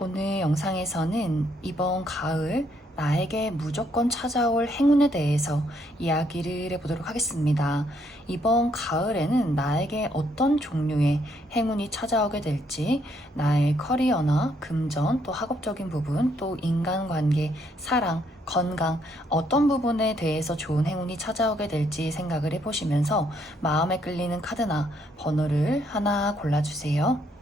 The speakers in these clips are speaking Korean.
오늘 영상에서는 이번 가을 나에게 무조건 찾아올 행운에 대해서 이야기를 해보도록 하겠습니다. 이번 가을에는 나에게 어떤 종류의 행운이 찾아오게 될지, 나의 커리어나 금전, 또 학업적인 부분, 또 인간관계, 사랑, 건강, 어떤 부분에 대해서 좋은 행운이 찾아오게 될지 생각을 해보시면서 마음에 끌리는 카드나 번호를 하나 골라주세요.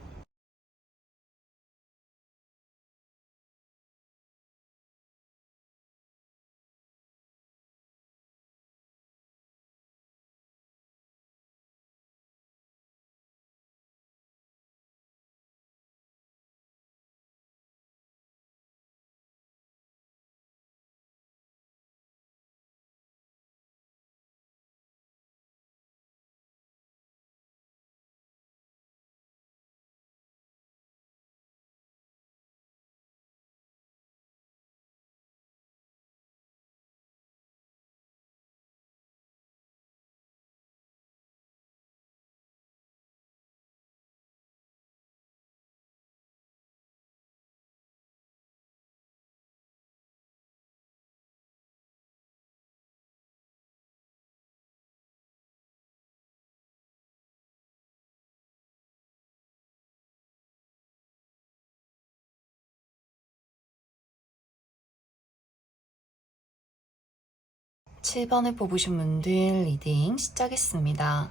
7번을 뽑으신 분들 리딩 시작했습니다.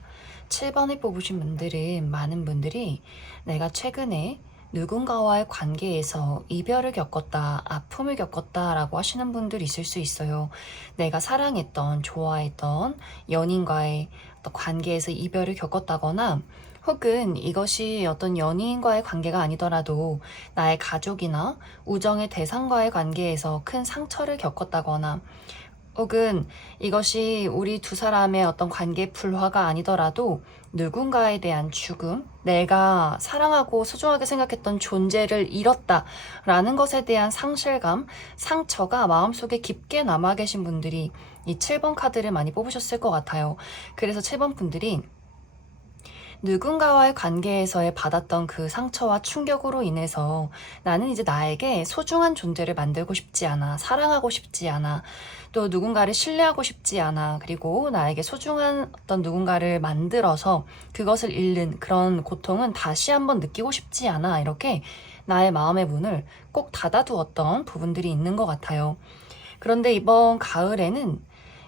7번을 뽑으신 분들은 많은 분들이 내가 최근에 누군가와의 관계에서 이별을 겪었다, 아픔을 겪었다 라고 하시는 분들이 있을 수 있어요. 내가 사랑했던, 좋아했던 연인과의 어떤 관계에서 이별을 겪었다거나 혹은 이것이 어떤 연인과의 관계가 아니더라도 나의 가족이나 우정의 대상과의 관계에서 큰 상처를 겪었다거나 혹은 이것이 우리 두 사람의 어떤 관계 불화가 아니더라도 누군가에 대한 죽음, 내가 사랑하고 소중하게 생각했던 존재를 잃었다라는 것에 대한 상실감, 상처가 마음속에 깊게 남아 계신 분들이 이 7번 카드를 많이 뽑으셨을 것 같아요. 그래서 7번 분들이 누군가와의 관계에서의 받았던 그 상처와 충격으로 인해서 나는 이제 나에게 소중한 존재를 만들고 싶지 않아, 사랑하고 싶지 않아, 또 누군가를 신뢰하고 싶지 않아, 그리고 나에게 소중한 어떤 누군가를 만들어서 그것을 잃는 그런 고통은 다시 한번 느끼고 싶지 않아, 이렇게 나의 마음의 문을 꼭 닫아두었던 부분들이 있는 것 같아요. 그런데 이번 가을에는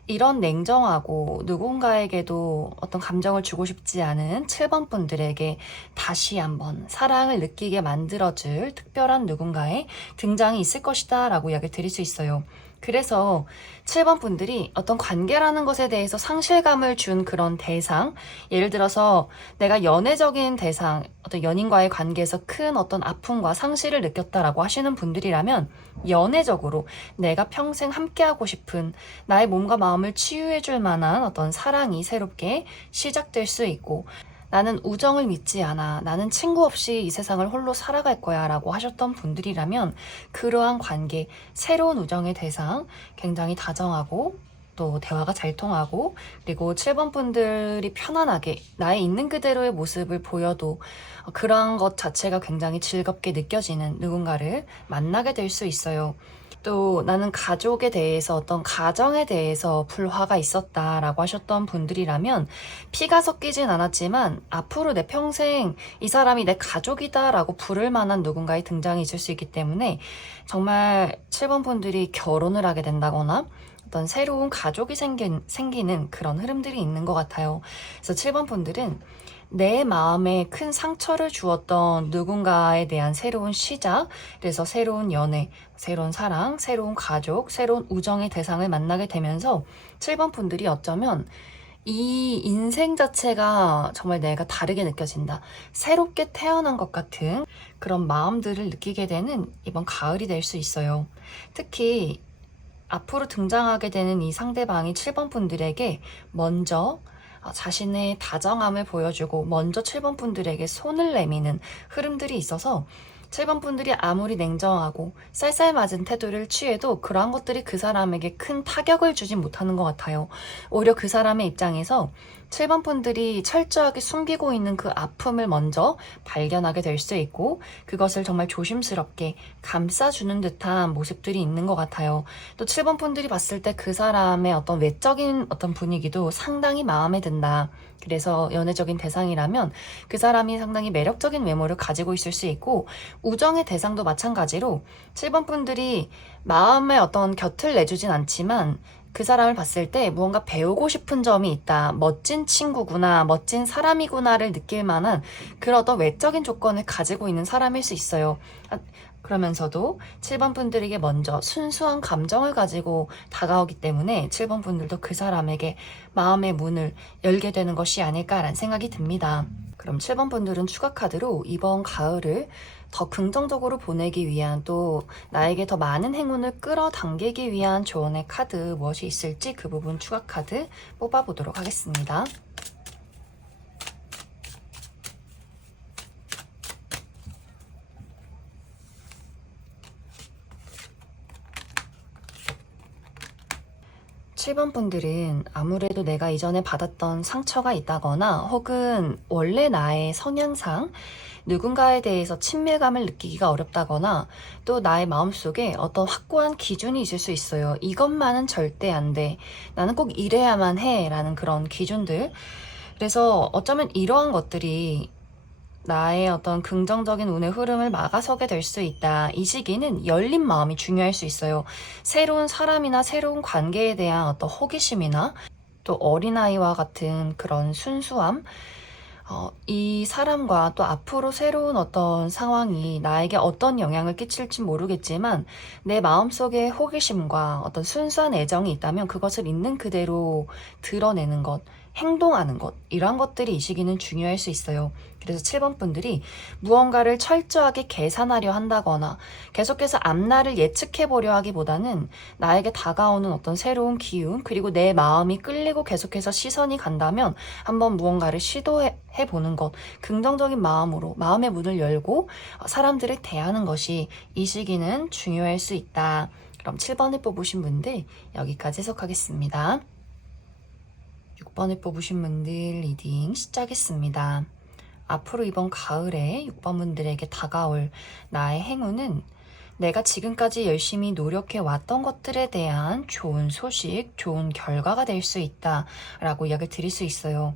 이런 냉정하고 누군가에게도 어떤 감정을 주고 싶지 않은 7번 분들에게 다시 한번 사랑을 느끼게 만들어줄 특별한 누군가의 등장이 있을 것이다 라고 이야기를 드릴 수 있어요. 그래서 7번 분들이 어떤 관계라는 것에 대해서 상실감을 준 그런 대상, 예를 들어서 내가 연애적인 대상, 어떤 연인과의 관계에서 큰 어떤 아픔과 상실을 느꼈다라고 하시는 분들이라면 연애적으로 내가 평생 함께하고 싶은 나의 몸과 마음을 치유해줄 만한 어떤 사랑이 새롭게 시작될 수 있고, 나는 우정을 믿지 않아, 나는 친구 없이 이 세상을 홀로 살아갈 거야 라고 하셨던 분들이라면 그러한 관계, 새로운 우정의 대상 굉장히 다정하고 또 대화가 잘 통하고, 그리고 7번 분들이 편안하게 나의 있는 그대로의 모습을 보여도 그러한 것 자체가 굉장히 즐겁게 느껴지는 누군가를 만나게 될 수 있어요. 또 나는 가족에 대해서 어떤 가정에 대해서 불화가 있었다라고 하셨던 분들이라면 피가 섞이진 않았지만 앞으로 내 평생 이 사람이 내 가족이다라고 부를 만한 누군가의 등장이 있을 수 있기 때문에 정말 7번 분들이 결혼을 하게 된다거나 어떤 새로운 가족이 생기는 그런 흐름들이 있는 것 같아요. 그래서 7번 분들은 내 마음에 큰 상처를 주었던 누군가에 대한 새로운 시작, 그래서 새로운 연애, 새로운 사랑, 새로운 가족, 새로운 우정의 대상을 만나게 되면서 7번 분들이 어쩌면 이 인생 자체가 정말 내가 다르게 느껴진다, 새롭게 태어난 것 같은 그런 마음들을 느끼게 되는 이번 가을이 될 수 있어요. 특히 앞으로 등장하게 되는 이 상대방이 7번 분들에게 먼저 자신의 다정함을 보여주고 먼저 7번 분들에게 손을 내미는 흐름들이 있어서 7번 분들이 아무리 냉정하고 쌀쌀맞은 태도를 취해도 그러한 것들이 그 사람에게 큰 타격을 주진 못하는 것 같아요. 오히려 그 사람의 입장에서 7번 분들이 철저하게 숨기고 있는 그 아픔을 먼저 발견하게 될 수 있고 그것을 정말 조심스럽게 감싸주는 듯한 모습들이 있는 것 같아요. 또 7번 분들이 봤을 때 그 사람의 어떤 외적인 어떤 분위기도 상당히 마음에 든다. 그래서 연애적인 대상이라면 그 사람이 상당히 매력적인 외모를 가지고 있을 수 있고 우정의 대상도 마찬가지로 7번 분들이 마음의 어떤 곁을 내주진 않지만 그 사람을 봤을 때 무언가 배우고 싶은 점이 있다. 멋진 친구구나, 멋진 사람이구나를 느낄 만한 그런 어떤 외적인 조건을 가지고 있는 사람일 수 있어요. 그러면서도 7번 분들에게 먼저 순수한 감정을 가지고 다가오기 때문에 7번 분들도 그 사람에게 마음의 문을 열게 되는 것이 아닐까라는 생각이 듭니다. 그럼 7번 분들은 추가 카드로 이번 가을을 더 긍정적으로 보내기 위한 또 나에게 더 많은 행운을 끌어당기기 위한 조언의 카드 무엇이 있을지 그 부분 추가 카드 뽑아보도록 하겠습니다. 칠 번 분들은 아무래도 내가 이전에 받았던 상처가 있다거나 혹은 원래 나의 성향상 누군가에 대해서 친밀감을 느끼기가 어렵다거나 또 나의 마음속에 어떤 확고한 기준이 있을 수 있어요. 이것만은 절대 안 돼. 나는 꼭 이래야만 해. 라는 그런 기준들. 그래서 어쩌면 이러한 것들이 나의 어떤 긍정적인 운의 흐름을 막아서게 될 수 있다. 이 시기는 열린 마음이 중요할 수 있어요. 새로운 사람이나 새로운 관계에 대한 어떤 호기심이나 또 어린아이와 같은 그런 순수함, 이 사람과 또 앞으로 새로운 어떤 상황이 나에게 어떤 영향을 끼칠지 모르겠지만 내 마음속에 호기심과 어떤 순수한 애정이 있다면 그것을 있는 그대로 드러내는 것, 행동하는 것, 이러한 것들이 이 시기는 중요할 수 있어요. 그래서 7번 분들이 무언가를 철저하게 계산하려 한다거나 계속해서 앞날을 예측해 보려 하기보다는 나에게 다가오는 어떤 새로운 기운 그리고 내 마음이 끌리고 계속해서 시선이 간다면 한번 무언가를 시도해 보는 것, 긍정적인 마음으로 마음의 문을 열고 사람들을 대하는 것이 이 시기는 중요할 수 있다. 그럼 7번을 뽑으신 분들 여기까지 해석하겠습니다. 6번을 뽑으신 분들 리딩 시작했습니다. 앞으로 이번 가을에 6번 분들에게 다가올 나의 행운은 내가 지금까지 열심히 노력해 왔던 것들에 대한 좋은 소식, 좋은 결과가 될 수 있다 라고 이야기를 드릴 수 있어요.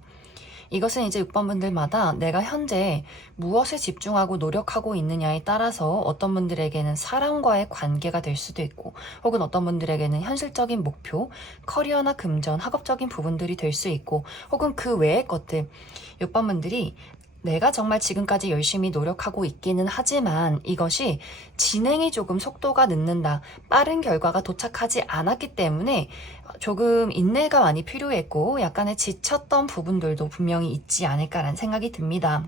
이것은 이제 6번 분들마다 내가 현재 무엇에 집중하고 노력하고 있느냐에 따라서 어떤 분들에게는 사람과의 관계가 될 수도 있고 혹은 어떤 분들에게는 현실적인 목표, 커리어나 금전, 학업적인 부분들이 될 수 있고 혹은 그 외의 것들 6번 분들이 내가 정말 지금까지 열심히 노력하고 있기는 하지만 이것이 진행이 조금 속도가 늦는다. 빠른 결과가 도착하지 않았기 때문에 조금 인내가 많이 필요했고 약간의 지쳤던 부분들도 분명히 있지 않을까라는 생각이 듭니다.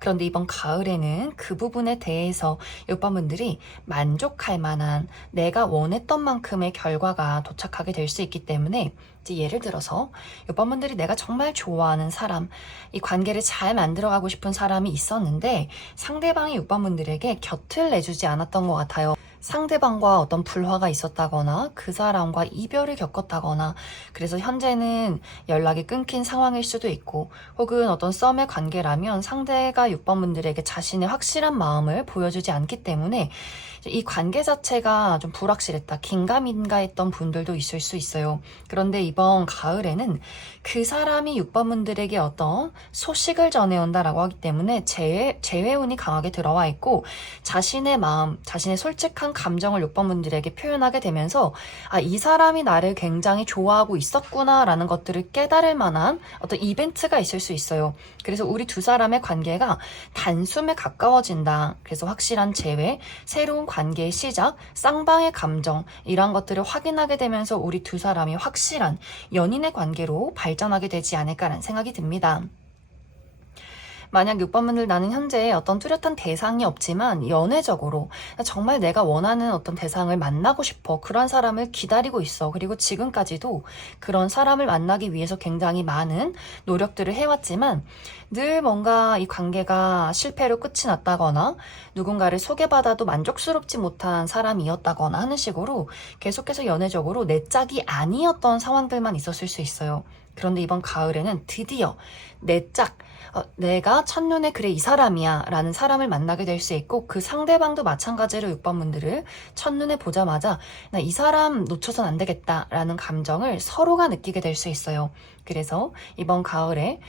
그런데 이번 가을에는 그 부분에 대해서 6번 분들이 만족할 만한 내가 원했던 만큼의 결과가 도착하게 될 수 있기 때문에 이제 예를 들어서 6번 분들이 내가 정말 좋아하는 사람, 이 관계를 잘 만들어가고 싶은 사람이 있었는데 상대방이 6번 분들에게 곁을 내주지 않았던 것 같아요. 상대방과 어떤 불화가 있었다거나 그 사람과 이별을 겪었다거나 그래서 현재는 연락이 끊긴 상황일 수도 있고 혹은 어떤 썸의 관계라면 상대가 6번 분들에게 자신의 확실한 마음을 보여주지 않기 때문에 이 관계 자체가 좀 불확실했다, 긴가민가했던 분들도 있을 수 있어요. 그런데 이번 가을에는 그 사람이 6번 분들에게 어떤 소식을 전해온다라고 하기 때문에 재회운이 강하게 들어와 있고 자신의 마음, 자신의 솔직한 감정을 6번 분들에게 표현하게 되면서 이 사람이 나를 굉장히 좋아하고 있었구나라는 것들을 깨달을 만한 어떤 이벤트가 있을 수 있어요. 그래서 우리 두 사람의 관계가 단숨에 가까워진다. 그래서 확실한 재회, 새로운 관계의 시작, 쌍방의 감정 이런 것들을 확인하게 되면서 우리 두 사람이 확실한 연인의 관계로 발전하게 되지 않을까라는 생각이 듭니다. 만약 6번 분들 나는 현재 어떤 뚜렷한 대상이 없지만 연애적으로 정말 내가 원하는 어떤 대상을 만나고 싶어. 그런 사람을 기다리고 있어. 그리고 지금까지도 그런 사람을 만나기 위해서 굉장히 많은 노력들을 해왔지만 늘 뭔가 이 관계가 실패로 끝이 났다거나 누군가를 소개받아도 만족스럽지 못한 사람이었다거나 하는 식으로 계속해서 연애적으로 내 짝이 아니었던 상황들만 있었을 수 있어요. 그런데 이번 가을에는 드디어 내가 첫눈에 그래 이 사람이야 라는 사람을 만나게 될 수 있고, 그 상대방도 마찬가지로 6번 분들을 첫눈에 보자마자 나 이 사람 놓쳐선 안 되겠다 라는 감정을 서로가 느끼게 될 수 있어요. 그래서 이번 가을에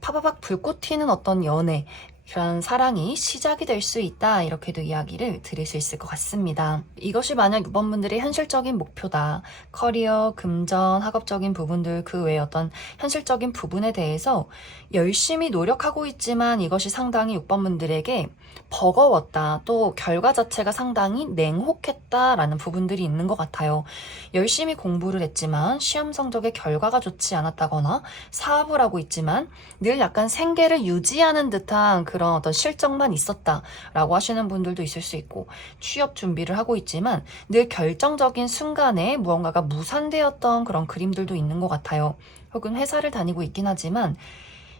파바박 불꽃 튀는 어떤 연애, 그런 사랑이 시작이 될 수 있다, 이렇게도 이야기를 드릴 수 있을 것 같습니다. 이것이 만약 6번 분들의 현실적인 목표다, 커리어, 금전, 학업적인 부분들 그 외에 어떤 현실적인 부분에 대해서 열심히 노력하고 있지만 이것이 상당히 6번 분들에게 버거웠다, 또 결과 자체가 상당히 냉혹했다라는 부분들이 있는 것 같아요. 열심히 공부를 했지만 시험 성적의 결과가 좋지 않았다거나, 사업을 하고 있지만 늘 약간 생계를 유지하는 듯한 그런 어떤 실적만 있었다라고 하시는 분들도 있을 수 있고, 취업 준비를 하고 있지만 늘 결정적인 순간에 무언가가 무산되었던 그런 그림들도 있는 것 같아요. 혹은 회사를 다니고 있긴 하지만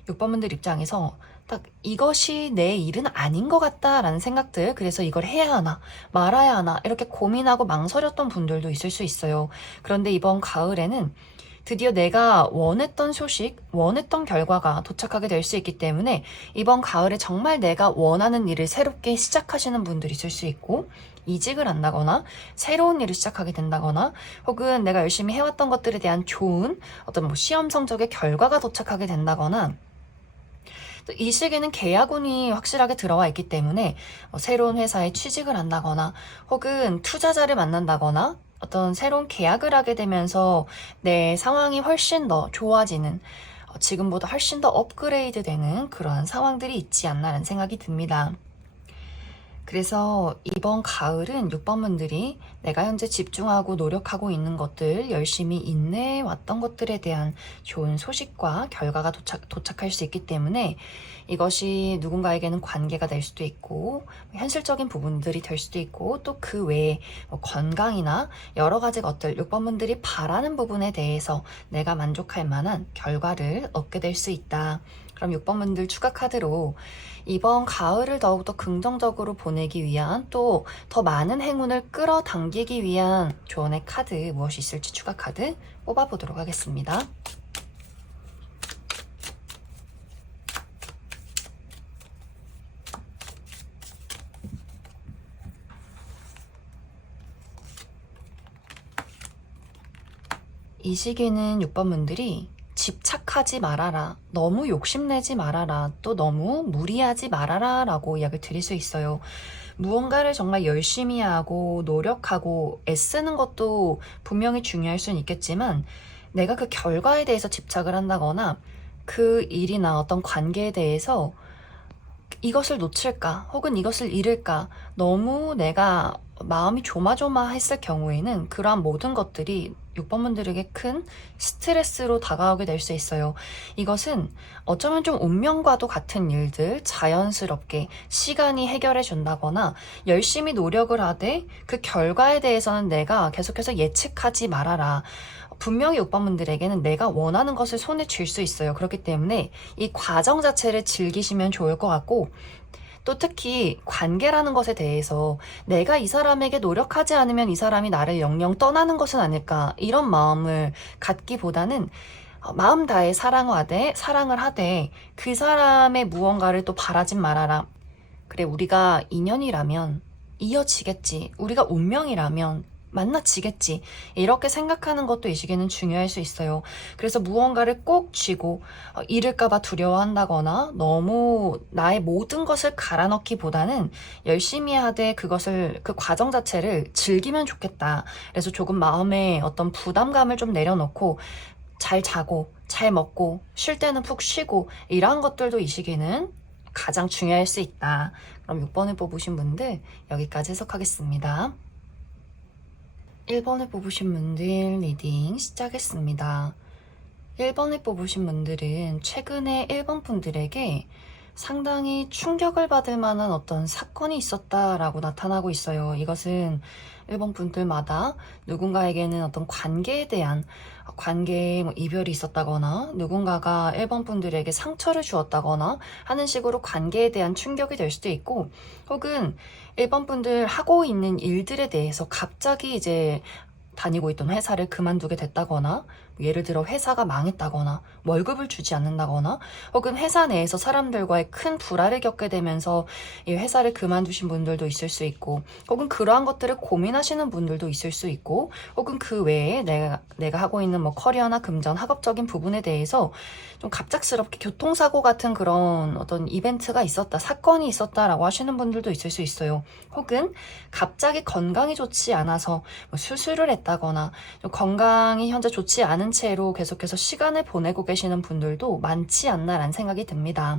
6번분들 입장에서 딱 이것이 내 일은 아닌 것 같다라는 생각들, 그래서 이걸 해야 하나 말아야 하나 이렇게 고민하고 망설였던 분들도 있을 수 있어요. 그런데 이번 가을에는 드디어 내가 원했던 소식, 원했던 결과가 도착하게 될 수 있기 때문에 이번 가을에 정말 내가 원하는 일을 새롭게 시작하시는 분들이 있을 수 있고, 이직을 한다거나 새로운 일을 시작하게 된다거나, 혹은 내가 열심히 해왔던 것들에 대한 좋은 어떤 시험 성적의 결과가 도착하게 된다거나, 이 시기는 계약운이 확실하게 들어와 있기 때문에 새로운 회사에 취직을 한다거나, 혹은 투자자를 만난다거나, 어떤 새로운 계약을 하게 되면서 내 상황이 훨씬 더 좋아지는, 지금보다 훨씬 더 업그레이드 되는 그러한 상황들이 있지 않나라는 생각이 듭니다. 그래서 이번 가을은 6번분들이 내가 현재 집중하고 노력하고 있는 것들, 열심히 인내해 왔던 것들에 대한 좋은 소식과 결과가 도착할 수 있기 때문에, 이것이 누군가에게는 관계가 될 수도 있고 현실적인 부분들이 될 수도 있고, 또 그 외에 건강이나 여러 가지 것들, 6번분들이 바라는 부분에 대해서 내가 만족할 만한 결과를 얻게 될 수 있다. 그럼 6번분들 추가 카드로 이번 가을을 더욱더 긍정적으로 보내기 위한, 또 더 많은 행운을 끌어당기기 위한 조언의 카드 무엇이 있을지 추가 카드 뽑아보도록 하겠습니다. 이 시기는 6번분들이 집착하지 말아라, 너무 욕심내지 말아라, 또 너무 무리하지 말아라 라고 이야기를 드릴 수 있어요. 무언가를 정말 열심히 하고 노력하고 애쓰는 것도 분명히 중요할 수는 있겠지만, 내가 그 결과에 대해서 집착을 한다거나 그 일이나 어떤 관계에 대해서 이것을 놓칠까 혹은 이것을 잃을까 너무 내가 마음이 조마조마했을 경우에는 그러한 모든 것들이 6번분들에게 큰 스트레스로 다가오게 될 수 있어요. 이것은 어쩌면 좀 운명과도 같은 일들, 자연스럽게 시간이 해결해 준다거나, 열심히 노력을 하되 그 결과에 대해서는 내가 계속해서 예측하지 말아라. 분명히 6번분들에게는 내가 원하는 것을 손에 쥘 수 있어요. 그렇기 때문에 이 과정 자체를 즐기시면 좋을 것 같고, 또 특히 관계라는 것에 대해서 내가 이 사람에게 노력하지 않으면 이 사람이 나를 영영 떠나는 것은 아닐까, 이런 마음을 갖기보다는 마음 다해 사랑을 하되 그 사람의 무언가를 또 바라진 말아라. 그래, 우리가 인연이라면 이어지겠지, 우리가 운명이라면 만나지겠지, 이렇게 생각하는 것도 이 시기는 중요할 수 있어요. 그래서 무언가를 꼭 쥐고 잃을까봐 두려워한다거나 너무 나의 모든 것을 갈아넣기보다는 열심히 하되 그 과정 자체를 즐기면 좋겠다. 그래서 조금 마음에 어떤 부담감을 좀 내려놓고 잘 자고 잘 먹고 쉴 때는 푹 쉬고, 이러한 것들도 이 시기는 가장 중요할 수 있다. 그럼 6번을 뽑으신 분들 여기까지 해석하겠습니다. 1번을 뽑으신 분들 리딩 시작했습니다. 1번을 뽑으신 분들은 최근에 1번 분들에게 상당히 충격을 받을 만한 어떤 사건이 있었다라고 나타나고 있어요. 이것은 1번 분들마다 누군가에게는 어떤 관계에 대한 이별이 있었다거나, 누군가가 1번 분들에게 상처를 주었다거나 하는 식으로 관계에 대한 충격이 될 수도 있고, 혹은 1번 분들 하고 있는 일들에 대해서 갑자기 이제 다니고 있던 회사를 그만두게 됐다거나, 예를 들어 회사가 망했다거나 월급을 주지 않는다거나 혹은 회사 내에서 사람들과의 큰 불화를 겪게 되면서 이 회사를 그만두신 분들도 있을 수 있고 혹은 그러한 것들을 고민하시는 분들도 있을 수 있고 혹은 그 외에 내가 하고 있는 뭐 커리어나 금전, 학업적인 부분에 대해서 좀 갑작스럽게 교통사고 같은 그런 어떤 이벤트가 있었다, 사건이 있었다라고 하시는 분들도 있을 수 있어요. 혹은 갑자기 건강이 좋지 않아서 뭐 수술을 했다거나 좀 건강이 현재 좋지 않은 채로 계속해서 시간을 보내고 계시는 분들도 많지 않나라는 생각이 듭니다.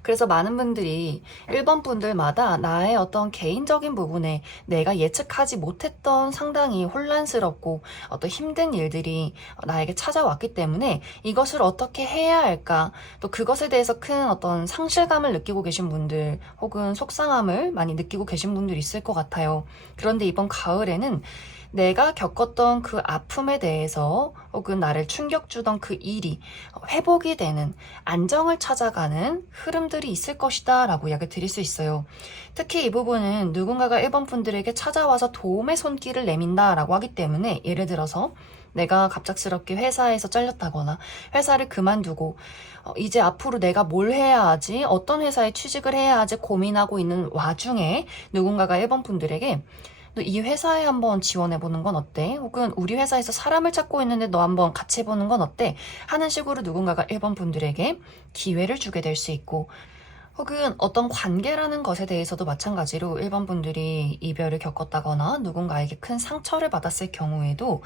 그래서 많은 분들이 1번 분들마다 나의 어떤 개인적인 부분에 내가 예측하지 못했던 상당히 혼란스럽고 어떤 힘든 일들이 나에게 찾아왔기 때문에 이것을 어떻게 해야 할까, 또 그것에 대해서 큰 어떤 상실감을 느끼고 계신 분들 혹은 속상함을 많이 느끼고 계신 분들이 있을 것 같아요. 그런데 이번 가을에는 내가 겪었던 그 아픔에 대해서 혹은 나를 충격 주던 그 일이 회복이 되는, 안정을 찾아가는 흐름들이 있을 것이다 라고 이야기 드릴 수 있어요. 특히 이 부분은 누군가가 1번 분들에게 찾아와서 도움의 손길을 내민다 라고 하기 때문에, 예를 들어서 내가 갑작스럽게 회사에서 잘렸다거나 회사를 그만두고 이제 앞으로 내가 뭘 해야 하지, 어떤 회사에 취직을 해야 하지 고민하고 있는 와중에 누군가가 1번 분들에게 너 이 회사에 한번 지원해보는 건 어때? 혹은 우리 회사에서 사람을 찾고 있는데 너 한번 같이 해보는 건 어때? 하는 식으로 누군가가 1번 분들에게 기회를 주게 될 수 있고, 혹은 어떤 관계라는 것에 대해서도 마찬가지로 1번 분들이 이별을 겪었다거나 누군가에게 큰 상처를 받았을 경우에도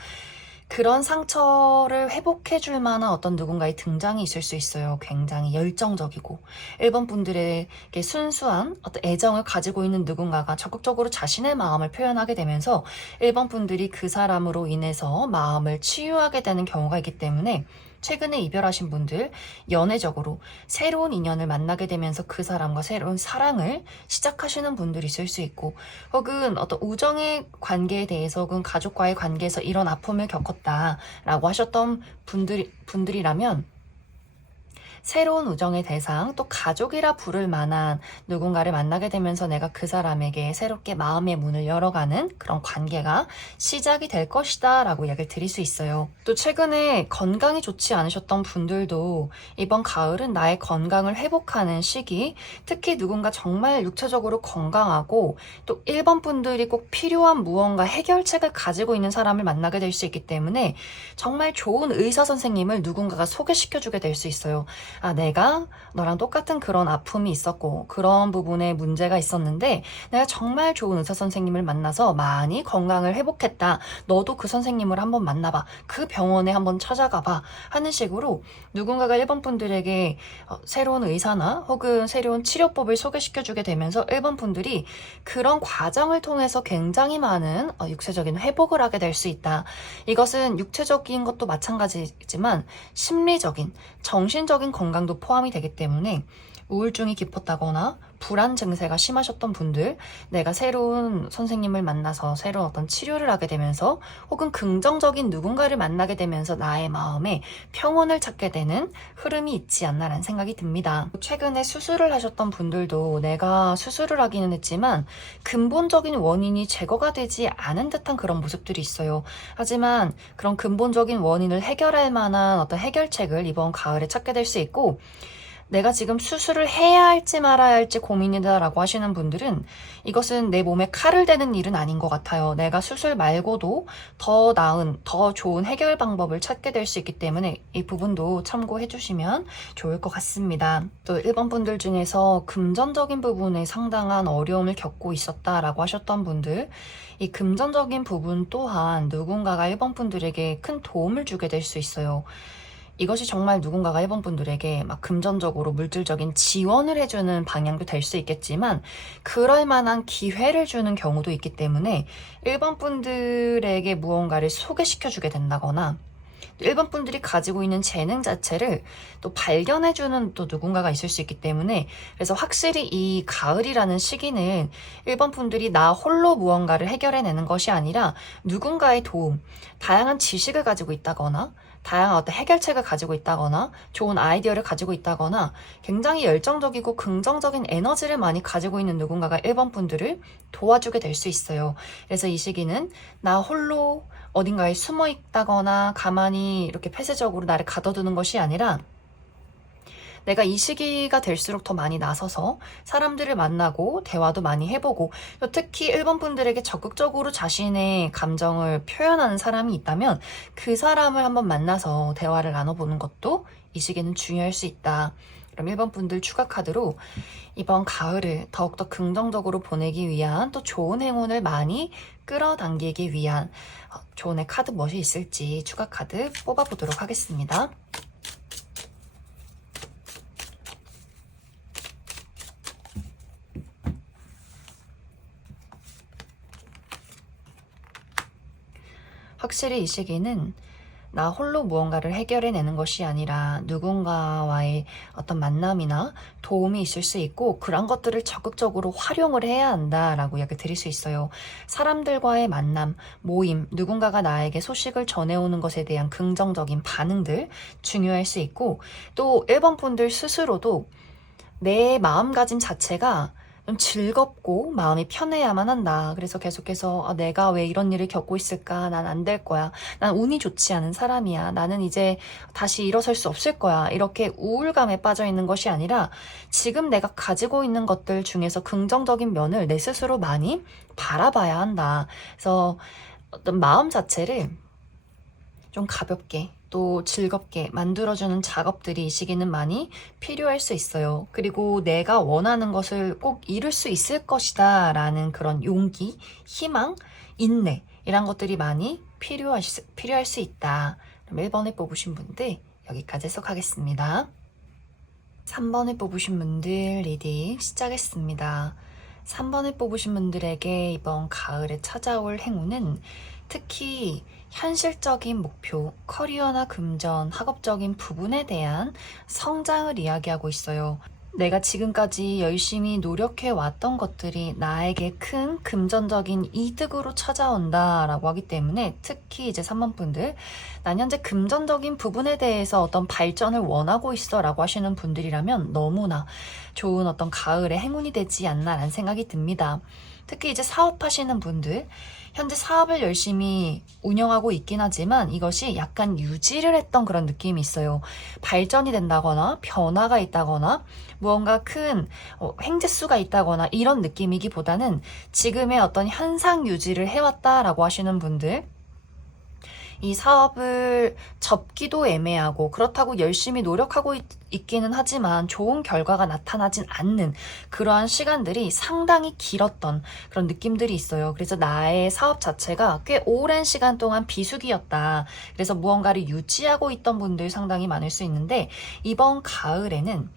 그런 상처를 회복해줄 만한 어떤 누군가의 등장이 있을 수 있어요. 굉장히 열정적이고 1번 분들에게 순수한 어떤 애정을 가지고 있는 누군가가 적극적으로 자신의 마음을 표현하게 되면서 1번 분들이 그 사람으로 인해서 마음을 치유하게 되는 경우가 있기 때문에, 최근에 이별하신 분들, 연애적으로 새로운 인연을 만나게 되면서 그 사람과 새로운 사랑을 시작하시는 분들이 있을 수 있고, 혹은 어떤 우정의 관계에 대해서 혹은 가족과의 관계에서 이런 아픔을 겪었다라고 하셨던 분들이라면 새로운 우정의 대상, 또 가족이라 부를 만한 누군가를 만나게 되면서 내가 그 사람에게 새롭게 마음의 문을 열어가는 그런 관계가 시작이 될 것이다 라고 이야기를 드릴 수 있어요. 또 최근에 건강이 좋지 않으셨던 분들도 이번 가을은 나의 건강을 회복하는 시기, 특히 누군가 정말 육체적으로 건강하고 또 1번 분들이 꼭 필요한 무언가 해결책을 가지고 있는 사람을 만나게 될 수 있기 때문에 정말 좋은 의사 선생님을 누군가가 소개시켜주게 될 수 있어요. 아, 내가 너랑 똑같은 그런 아픔이 있었고 그런 부분에 문제가 있었는데 내가 정말 좋은 의사 선생님을 만나서 많이 건강을 회복했다. 너도 그 선생님을 한번 만나봐. 그 병원에 한번 찾아가봐. 하는 식으로 누군가가 1번 분들에게 새로운 의사나 혹은 새로운 치료법을 소개시켜주게 되면서 1번 분들이 그런 과정을 통해서 굉장히 많은 육체적인 회복을 하게 될 수 있다. 이것은 육체적인 것도 마찬가지지만 심리적인, 정신적인 건강도 포함이 되기 때문에 우울증이 깊었다거나 불안 증세가 심하셨던 분들, 내가 새로운 선생님을 만나서 새로운 어떤 치료를 하게 되면서 혹은 긍정적인 누군가를 만나게 되면서 나의 마음에 평온을 찾게 되는 흐름이 있지 않나라는 생각이 듭니다. 최근에 수술을 하셨던 분들도 내가 수술을 하기는 했지만 근본적인 원인이 제거가 되지 않은 듯한 그런 모습들이 있어요. 하지만 그런 근본적인 원인을 해결할 만한 어떤 해결책을 이번 가을에 찾게 될 수 있고, 내가 지금 수술을 해야 할지 말아야 할지 고민이다라고 하시는 분들은 이것은 내 몸에 칼을 대는 일은 아닌 것 같아요. 내가 수술 말고도 더 나은, 더 좋은 해결 방법을 찾게 될 수 있기 때문에 이 부분도 참고해 주시면 좋을 것 같습니다. 또 1번 분들 중에서 금전적인 부분에 상당한 어려움을 겪고 있었다라고 하셨던 분들, 이 금전적인 부분 또한 누군가가 1번 분들에게 큰 도움을 주게 될 수 있어요. 이것이 정말 누군가가 1번 분들에게 막 금전적으로 물질적인 지원을 해주는 방향도 될 수 있겠지만 그럴 만한 기회를 주는 경우도 있기 때문에 1번 분들에게 무언가를 소개시켜주게 된다거나 1번 분들이 가지고 있는 재능 자체를 또 발견해주는 또 누군가가 있을 수 있기 때문에, 그래서 확실히 이 가을이라는 시기는 1번 분들이 나 홀로 무언가를 해결해내는 것이 아니라 누군가의 도움, 다양한 지식을 가지고 있다거나 다양한 어떤 해결책을 가지고 있다거나 좋은 아이디어를 가지고 있다거나 굉장히 열정적이고 긍정적인 에너지를 많이 가지고 있는 누군가가 1번 분들을 도와주게 될 수 있어요. 그래서 이 시기는 나 홀로 어딘가에 숨어 있다거나 가만히 이렇게 폐쇄적으로 나를 가둬두는 것이 아니라 내가 이 시기가 될수록 더 많이 나서서 사람들을 만나고 대화도 많이 해보고, 특히 1번 분들에게 적극적으로 자신의 감정을 표현하는 사람이 있다면 그 사람을 한번 만나서 대화를 나눠보는 것도 이 시기는 중요할 수 있다. 그럼 1번 분들 추가 카드로 이번 가을을 더욱더 긍정적으로 보내기 위한, 또 좋은 행운을 많이 끌어당기기 위한 좋은 카드 무엇이 있을지 추가 카드 뽑아보도록 하겠습니다. 확실히 이 시기는 나 홀로 무언가를 해결해내는 것이 아니라 누군가와의 어떤 만남이나 도움이 있을 수 있고, 그런 것들을 적극적으로 활용을 해야 한다라고 이야기 드릴 수 있어요. 사람들과의 만남, 모임, 누군가가 나에게 소식을 전해오는 것에 대한 긍정적인 반응들 중요할 수 있고, 또 1번 분들 스스로도 내 마음가짐 자체가 좀 즐겁고 마음이 편해야만 한다. 그래서 계속해서 내가 왜 이런 일을 겪고 있을까? 난 안 될 거야. 난 운이 좋지 않은 사람이야. 나는 이제 다시 일어설 수 없을 거야. 이렇게 우울감에 빠져 있는 것이 아니라 지금 내가 가지고 있는 것들 중에서 긍정적인 면을 내 스스로 많이 바라봐야 한다. 그래서 어떤 마음 자체를 좀 가볍게 또 즐겁게 만들어주는 작업들이 이 시기는 많이 필요할 수 있어요. 그리고 내가 원하는 것을 꼭 이룰 수 있을 것이다 라는 그런 용기, 희망, 인내 이런 것들이 많이 필요할 수 있다. 그럼 1번을 뽑으신 분들 여기까지 해석하겠습니다. 3번을 뽑으신 분들 리딩 시작했습니다. 3번을 뽑으신 분들에게 이번 가을에 찾아올 행운은 특히 현실적인 목표, 커리어나 금전, 학업적인 부분에 대한 성장을 이야기하고 있어요. 내가 지금까지 열심히 노력해 왔던 것들이 나에게 큰 금전적인 이득으로 찾아온다 라고 하기 때문에, 특히 이제 3번 분들, 난 현재 금전적인 부분에 대해서 어떤 발전을 원하고 있어 라고 하시는 분들이라면 너무나 좋은 어떤 가을의 행운이 되지 않나 라는 생각이 듭니다. 특히 이제 사업하시는 분들, 현재 사업을 열심히 운영하고 있긴 하지만 이것이 약간 유지를 했던 그런 느낌이 있어요. 발전이 된다거나 변화가 있다거나 무언가 큰 횡재수가 있다거나 이런 느낌이기보다는 지금의 어떤 현상 유지를 해왔다라고 하시는 분들, 이 사업을 접기도 애매하고 그렇다고 열심히 노력하고 있기는 하지만 좋은 결과가 나타나진 않는 그러한 시간들이 상당히 길었던 그런 느낌들이 있어요. 그래서 나의 사업 자체가 꽤 오랜 시간 동안 비수기였다. 그래서 무언가를 유지하고 있던 분들 상당히 많을 수 있는데, 이번 가을에는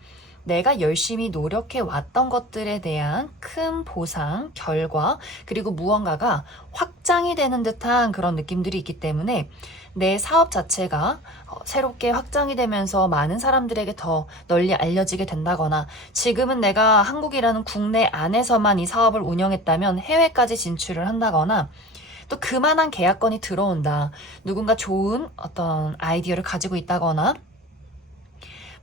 내가 열심히 노력해 왔던 것들에 대한 큰 보상, 결과, 그리고 무언가가 확장이 되는 듯한 그런 느낌들이 있기 때문에 내 사업 자체가 새롭게 확장이 되면서 많은 사람들에게 더 널리 알려지게 된다거나, 지금은 내가 한국이라는 국내 안에서만 이 사업을 운영했다면 해외까지 진출을 한다거나, 또 그만한 계약건이 들어온다. 누군가 좋은 어떤 아이디어를 가지고 있다거나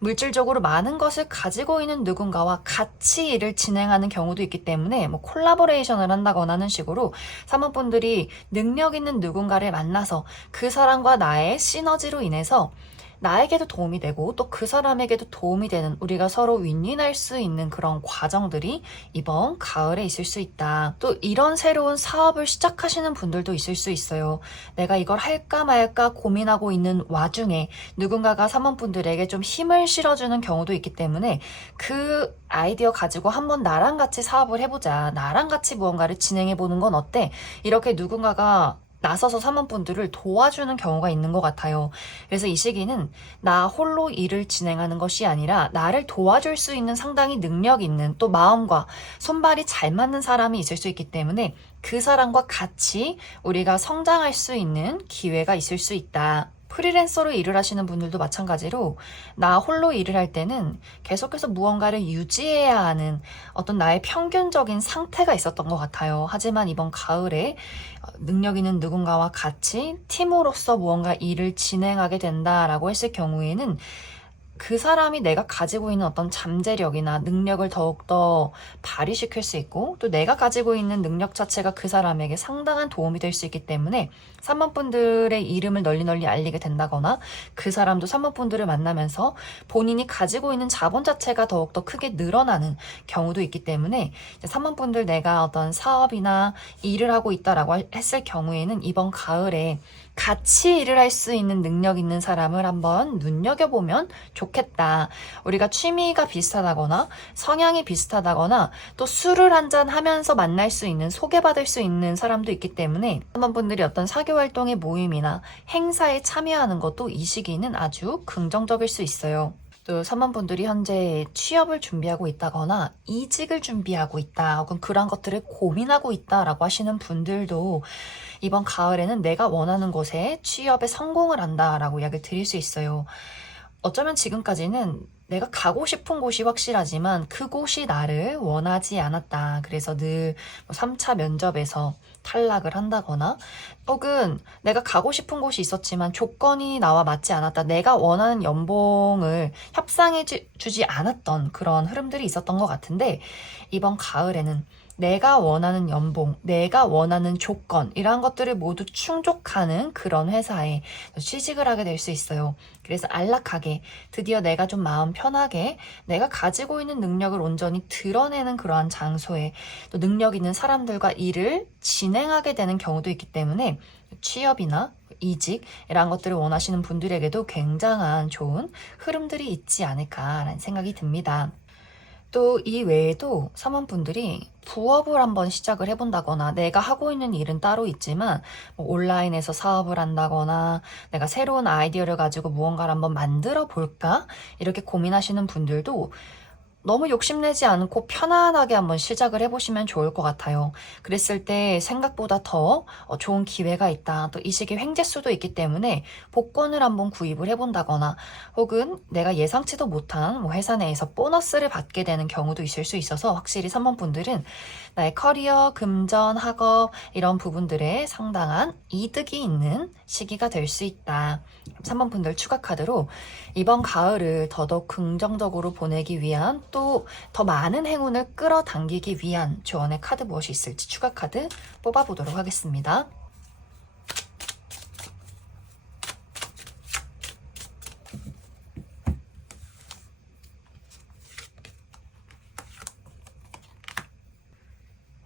물질적으로 많은 것을 가지고 있는 누군가와 같이 일을 진행하는 경우도 있기 때문에 콜라보레이션을 한다거나 하는 식으로 사모분들이 능력 있는 누군가를 만나서 그 사람과 나의 시너지로 인해서 나에게도 도움이 되고 또 그 사람에게도 도움이 되는, 우리가 서로 윈윈할 수 있는 그런 과정들이 이번 가을에 있을 수 있다. 또 이런 새로운 사업을 시작하시는 분들도 있을 수 있어요. 내가 이걸 할까 말까 고민하고 있는 와중에 누군가가 사모분들에게 좀 힘을 실어주는 경우도 있기 때문에 그 아이디어 가지고 한번 나랑 같이 사업을 해보자, 나랑 같이 무언가를 진행해보는 건 어때? 이렇게 누군가가 나서서 사모분들을 도와주는 경우가 있는 것 같아요. 그래서 이 시기는 나 홀로 일을 진행하는 것이 아니라 나를 도와줄 수 있는 상당히 능력 있는, 또 마음과 손발이 잘 맞는 사람이 있을 수 있기 때문에 그 사람과 같이 우리가 성장할 수 있는 기회가 있을 수 있다. 프리랜서로 일을 하시는 분들도 마찬가지로 나 홀로 일을 할 때는 계속해서 무언가를 유지해야 하는 어떤 나의 평균적인 상태가 있었던 것 같아요. 하지만 이번 가을에 능력 있는 누군가와 같이 팀으로서 무언가 일을 진행하게 된다라고 했을 경우에는 그 사람이 내가 가지고 있는 어떤 잠재력이나 능력을 더욱더 발휘시킬 수 있고, 또 내가 가지고 있는 능력 자체가 그 사람에게 상당한 도움이 될 수 있기 때문에 사모분들의 이름을 널리 알리게 된다거나, 그 사람도 사모분들을 만나면서 본인이 가지고 있는 자본 자체가 더욱더 크게 늘어나는 경우도 있기 때문에, 사모분들 내가 어떤 사업이나 일을 하고 있다라고 했을 경우에는 이번 가을에 같이 일을 할 수 있는 능력 있는 사람을 한번 눈여겨보면 좋겠다. 우리가 취미가 비슷하다거나 성향이 비슷하다거나 또 술을 한잔 하면서 만날 수 있는, 소개받을 수 있는 사람도 있기 때문에 한번 분들이 어떤 사교활동의 모임이나 행사에 참여하는 것도 이 시기는 아주 긍정적일 수 있어요. 또 3만 분들이 현재 취업을 준비하고 있다거나 이직을 준비하고 있다, 혹은 그런 것들을 고민하고 있다라고 하시는 분들도 이번 가을에는 내가 원하는 곳에 취업에 성공을 한다라고 이야기를 드릴 수 있어요. 어쩌면 지금까지는 내가 가고 싶은 곳이 확실하지만 그곳이 나를 원하지 않았다. 그래서 늘 3차 면접에서 탈락을 한다거나, 혹은 내가 가고 싶은 곳이 있었지만 조건이 나와 맞지 않았다. 내가 원하는 연봉을 협상해 주지 않았던 그런 흐름들이 있었던 것 같은데, 이번 가을에는 내가 원하는 연봉, 내가 원하는 조건, 이러한 것들을 모두 충족하는 그런 회사에 취직을 하게 될 수 있어요. 그래서 안락하게, 드디어 내가 좀 마음 편하게 내가 가지고 있는 능력을 온전히 드러내는 그러한 장소에 또 능력 있는 사람들과 일을 진행하게 되는 경우도 있기 때문에 취업이나 이직, 이런 것들을 원하시는 분들에게도 굉장한 좋은 흐름들이 있지 않을까라는 생각이 듭니다. 또 이 외에도 사모분들이 부업을 한번 시작을 해본다거나, 내가 하고 있는 일은 따로 있지만 뭐 온라인에서 사업을 한다거나, 내가 새로운 아이디어를 가지고 무언가를 한번 만들어 볼까, 이렇게 고민하시는 분들도 너무 욕심내지 않고 편안하게 한번 시작을 해보시면 좋을 것 같아요. 그랬을 때 생각보다 더 좋은 기회가 있다. 또 이 시기 횡재수도 있기 때문에 복권을 한번 구입을 해본다거나, 혹은 내가 예상치도 못한 회사 내에서 보너스를 받게 되는 경우도 있을 수 있어서, 확실히 3번 분들은 나의 커리어, 금전, 학업 이런 부분들에 상당한 이득이 있는 시기가 될 수 있다. 3번 분들 추가 카드로 이번 가을을 더더욱 긍정적으로 보내기 위한, 또 더 많은 행운을 끌어당기기 위한 조언의 카드 무엇이 있을지 추가 카드 뽑아보도록 하겠습니다.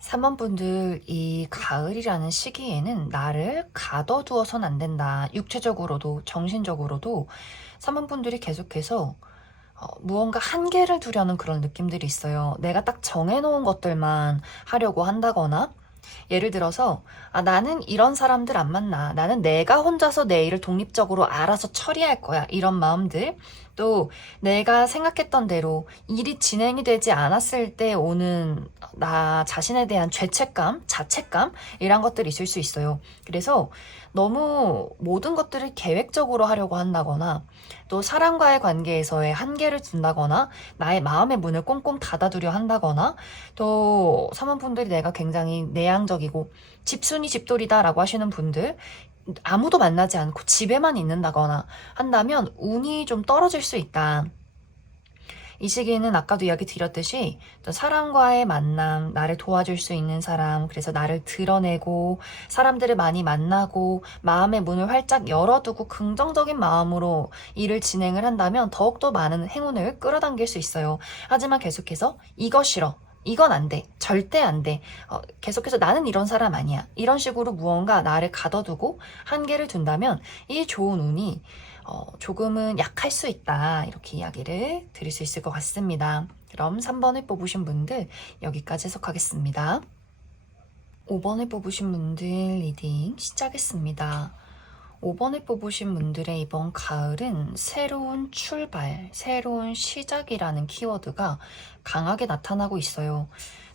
삼번분들, 이 가을이라는 시기에는 나를 가둬두어선 안 된다. 육체적으로도 정신적으로도 3번분들이 계속해서 무언가 한계를 두려는 그런 느낌들이 있어요. 내가 딱 정해놓은 것들만 하려고 한다거나, 예를 들어서 나는 이런 사람들 안 만나, 나는 내가 혼자서 내 일을 독립적으로 알아서 처리할 거야, 이런 마음들, 또 내가 생각했던 대로 일이 진행이 되지 않았을 때 오는 나 자신에 대한 죄책감, 자책감, 이런 것들이 있을 수 있어요. 그래서 너무 모든 것들을 계획적으로 하려고 한다거나, 또 사람과의 관계에서의 한계를 둔다거나, 나의 마음의 문을 꽁꽁 닫아두려 한다거나, 또 사모분들이 내가 굉장히 내향적이고 집순이 집돌이다라고 하시는 분들, 아무도 만나지 않고 집에만 있는다거나 한다면 운이 좀 떨어질 수 있다. 이 시기에는 아까도 이야기 드렸듯이 또 사람과의 만남, 나를 도와줄 수 있는 사람, 그래서 나를 드러내고 사람들을 많이 만나고 마음의 문을 활짝 열어두고 긍정적인 마음으로 일을 진행을 한다면 더욱더 많은 행운을 끌어당길 수 있어요. 하지만 계속해서 이거 싫어, 이건 안 돼, 절대 안 돼, 계속해서 나는 이런 사람 아니야, 이런 식으로 무언가 나를 가둬두고 한계를 둔다면 이 좋은 운이 조금은 약할 수 있다, 이렇게 이야기를 드릴 수 있을 것 같습니다. 그럼 3번을 뽑으신 분들 여기까지 해석하겠습니다. 5번을 뽑으신 분들 리딩 시작했습니다. 5번을 뽑으신 분들의 이번 가을은 새로운 출발, 새로운 시작이라는 키워드가 강하게 나타나고 있어요.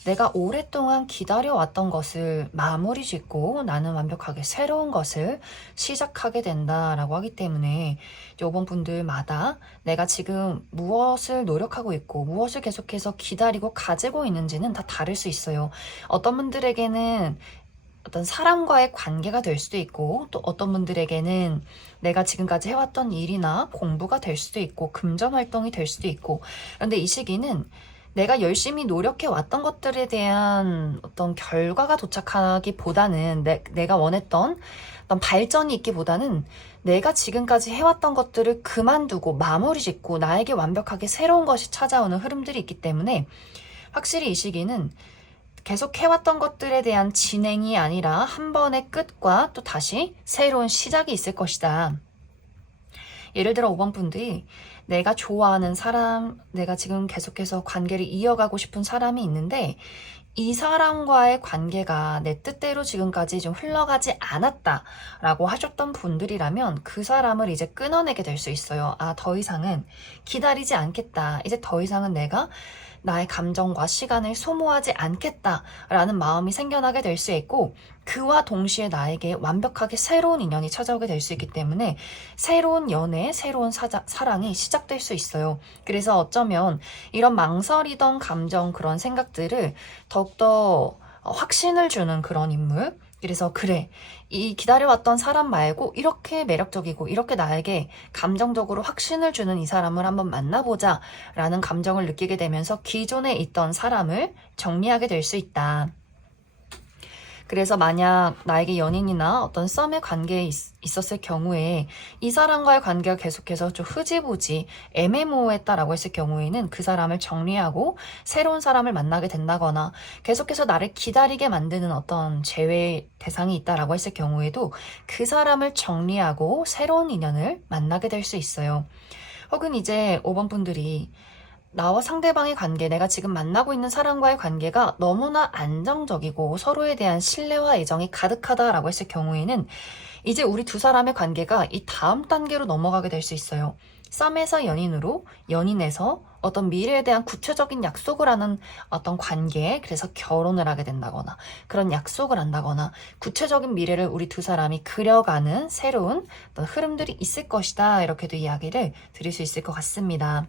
내가 오랫동안 기다려왔던 것을 마무리 짓고 나는 완벽하게 새로운 것을 시작하게 된다라고 하기 때문에 이번 분들마다 내가 지금 무엇을 노력하고 있고 무엇을 계속해서 기다리고 가지고 있는지는 다 다를 수 있어요. 어떤 분들에게는 어떤 사람과의 관계가 될 수도 있고, 또 어떤 분들에게는 내가 지금까지 해왔던 일이나 공부가 될 수도 있고, 금전 활동이 될 수도 있고. 그런데 이 시기는 내가 열심히 노력해 왔던 것들에 대한 어떤 결과가 도착하기보다는 내가 원했던 어떤 발전이 있기보다는 내가 지금까지 해왔던 것들을 그만두고 마무리 짓고 나에게 완벽하게 새로운 것이 찾아오는 흐름들이 있기 때문에 확실히 이 시기는 계속 해왔던 것들에 대한 진행이 아니라 한 번의 끝과 또 다시 새로운 시작이 있을 것이다. 예를 들어 5번 분들이 내가 좋아하는 사람, 내가 지금 계속해서 관계를 이어가고 싶은 사람이 있는데 이 사람과의 관계가 내 뜻대로 지금까지 좀 흘러가지 않았다라고 하셨던 분들이라면 그 사람을 이제 끊어내게 될 수 있어요. 아, 더 이상은 기다리지 않겠다. 이제 더 이상은 내가 나의 감정과 시간을 소모하지 않겠다라는 마음이 생겨나게 될 수 있고 그와 동시에 나에게 완벽하게 새로운 인연이 찾아오게 될 수 있기 때문에 새로운 연애, 새로운 사랑이 시작될 수 있어요. 그래서 어쩌면 이런 망설이던 감정, 그런 생각들을 더욱더 확신을 주는 그런 인물, 그래서 그래, 이 기다려왔던 사람 말고 이렇게 매력적이고 이렇게 나에게 감정적으로 확신을 주는 이 사람을 한번 만나보자 라는 감정을 느끼게 되면서 기존에 있던 사람을 정리하게 될 수 있다. 그래서 만약 나에게 연인이나 어떤 썸의 관계에 있었을 경우에 이 사람과의 관계가 계속해서 좀 흐지부지 애매모호했다라고 했을 경우에는 그 사람을 정리하고 새로운 사람을 만나게 된다거나 계속해서 나를 기다리게 만드는 어떤 제외 대상이 있다라고 했을 경우에도 그 사람을 정리하고 새로운 인연을 만나게 될 수 있어요. 혹은 이제 5번 분들이 나와 상대방의 관계, 내가 지금 만나고 있는 사람과의 관계가 너무나 안정적이고 서로에 대한 신뢰와 애정이 가득하다라고 했을 경우에는 이제 우리 두 사람의 관계가 이 다음 단계로 넘어가게 될 수 있어요. 썸에서 연인으로, 연인에서 어떤 미래에 대한 구체적인 약속을 하는 어떤 관계에 그래서 결혼을 하게 된다거나 그런 약속을 한다거나 구체적인 미래를 우리 두 사람이 그려가는 새로운 어떤 흐름들이 있을 것이다. 이렇게도 이야기를 드릴 수 있을 것 같습니다.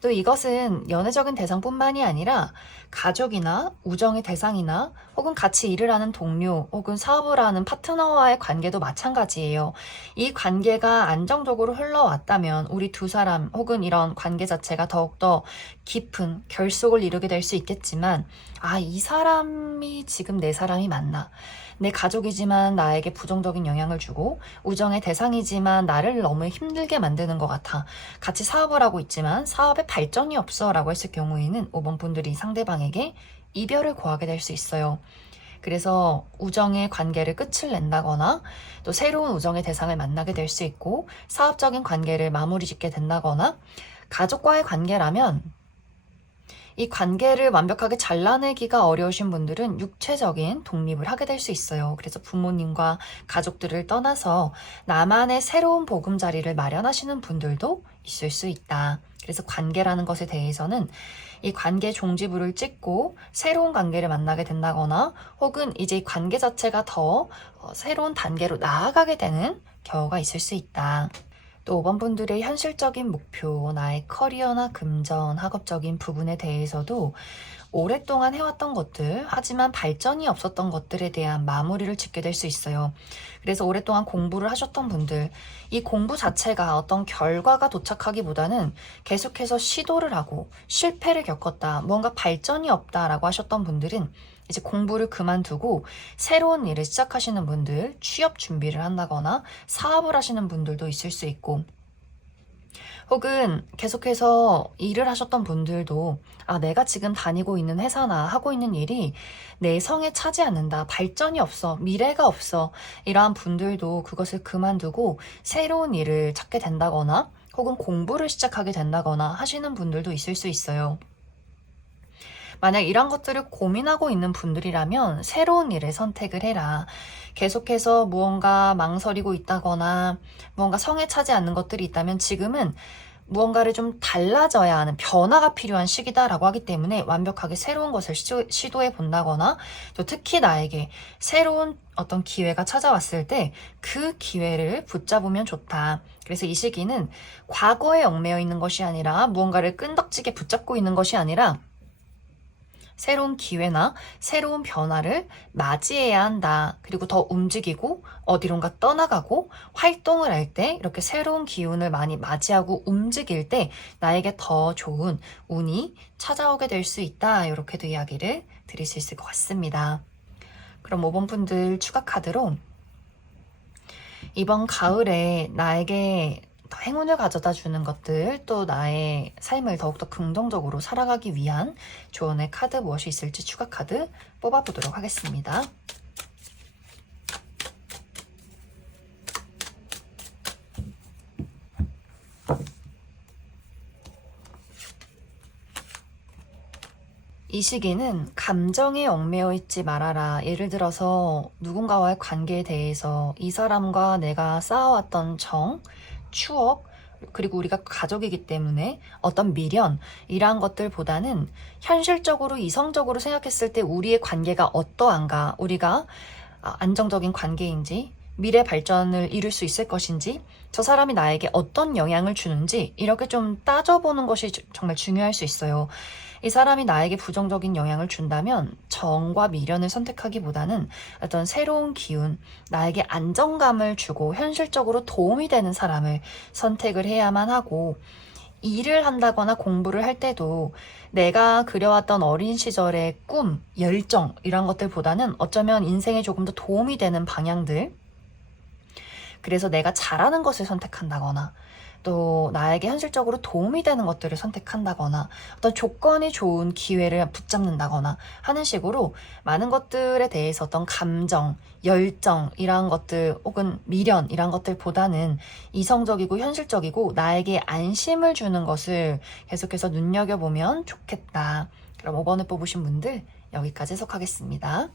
또 이것은 연애적인 대상뿐만이 아니라 가족이나 우정의 대상이나 혹은 같이 일을 하는 동료 혹은 사업을 하는 파트너와의 관계도 마찬가지예요. 이 관계가 안정적으로 흘러왔다면 우리 두 사람 혹은 이런 관계 자체가 더욱더 깊은 결속을 이루게 될 수 있겠지만 아, 이 사람이 지금 내 사람이 맞나? 내 가족이지만 나에게 부정적인 영향을 주고 우정의 대상이지만 나를 너무 힘들게 만드는 것 같아. 같이 사업을 하고 있지만 사업에 발전이 없어 라고 했을 경우에는 5번 분들이 상대방에게 이별을 고하게 될 수 있어요. 그래서 우정의 관계를 끝을 낸다거나 또 새로운 우정의 대상을 만나게 될 수 있고 사업적인 관계를 마무리 짓게 된다거나 가족과의 관계라면 이 관계를 완벽하게 잘라내기가 어려우신 분들은 육체적인 독립을 하게 될 수 있어요. 그래서 부모님과 가족들을 떠나서 나만의 새로운 보금자리를 마련하시는 분들도 있을 수 있다. 그래서 관계라는 것에 대해서는 이 관계 종지부를 찍고 새로운 관계를 만나게 된다거나 혹은 이제 이 관계 자체가 더 새로운 단계로 나아가게 되는 경우가 있을 수 있다. 또 5번 분들의 현실적인 목표, 나의 커리어나 금전, 학업적인 부분에 대해서도 오랫동안 해왔던 것들, 하지만 발전이 없었던 것들에 대한 마무리를 짓게 될 수 있어요. 그래서 오랫동안 공부를 하셨던 분들, 이 공부 자체가 어떤 결과가 도착하기보다는 계속해서 시도를 하고 실패를 겪었다, 뭔가 발전이 없다라고 하셨던 분들은 이제 공부를 그만두고 새로운 일을 시작하시는 분들, 취업 준비를 한다거나 사업을 하시는 분들도 있을 수 있고 혹은 계속해서 일을 하셨던 분들도 아, 내가 지금 다니고 있는 회사나 하고 있는 일이 내 성에 차지 않는다, 발전이 없어, 미래가 없어 이러한 분들도 그것을 그만두고 새로운 일을 찾게 된다거나 혹은 공부를 시작하게 된다거나 하시는 분들도 있을 수 있어요. 만약 이런 것들을 고민하고 있는 분들이라면 새로운 일을 선택을 해라. 계속해서 무언가 망설이고 있다거나 무언가 성에 차지 않는 것들이 있다면 지금은 무언가를 좀 달라져야 하는 변화가 필요한 시기다라고 하기 때문에 완벽하게 새로운 것을 시도해 본다거나 또 특히 나에게 새로운 어떤 기회가 찾아왔을 때 그 기회를 붙잡으면 좋다. 그래서 이 시기는 과거에 얽매여 있는 것이 아니라 무언가를 끈덕지게 붙잡고 있는 것이 아니라 새로운 기회나 새로운 변화를 맞이해야 한다. 그리고 더 움직이고 어디론가 떠나가고 활동을 할 때 이렇게 새로운 기운을 많이 맞이하고 움직일 때 나에게 더 좋은 운이 찾아오게 될 수 있다. 이렇게도 이야기를 드릴 수 있을 것 같습니다. 그럼 5번 분들 추가 카드로 이번 가을에 나에게 더 행운을 가져다 주는 것들, 또 나의 삶을 더욱더 긍정적으로 살아가기 위한 조언의 카드 무엇이 있을지 추가 카드 뽑아보도록 하겠습니다. 이 시기는 감정에 얽매여 있지 말아라. 예를 들어서 누군가와의 관계에 대해서 이 사람과 내가 쌓아왔던 정, 추억, 그리고 우리가 가족이기 때문에 어떤 미련, 이러한 것들보다는 현실적으로 이성적으로 생각했을 때 우리의 관계가 어떠한가, 우리가 안정적인 관계인지, 미래 발전을 이룰 수 있을 것인지, 저 사람이 나에게 어떤 영향을 주는지 이렇게 좀 따져보는 것이 정말 중요할 수 있어요. 이 사람이 나에게 부정적인 영향을 준다면 정과 미련을 선택하기보다는 어떤 새로운 기운, 나에게 안정감을 주고 현실적으로 도움이 되는 사람을 선택을 해야만 하고, 일을 한다거나 공부를 할 때도 내가 그려왔던 어린 시절의 꿈, 열정 이런 것들보다는 어쩌면 인생에 조금 더 도움이 되는 방향들, 그래서 내가 잘하는 것을 선택한다거나 또 나에게 현실적으로 도움이 되는 것들을 선택한다거나 어떤 조건이 좋은 기회를 붙잡는다거나 하는 식으로 많은 것들에 대해서 어떤 감정, 열정 이런 것들 혹은 미련 이런 것들보다는 이성적이고 현실적이고 나에게 안심을 주는 것을 계속해서 눈여겨보면 좋겠다. 그럼 5번을 뽑으신 분들 여기까지 해석하겠습니다.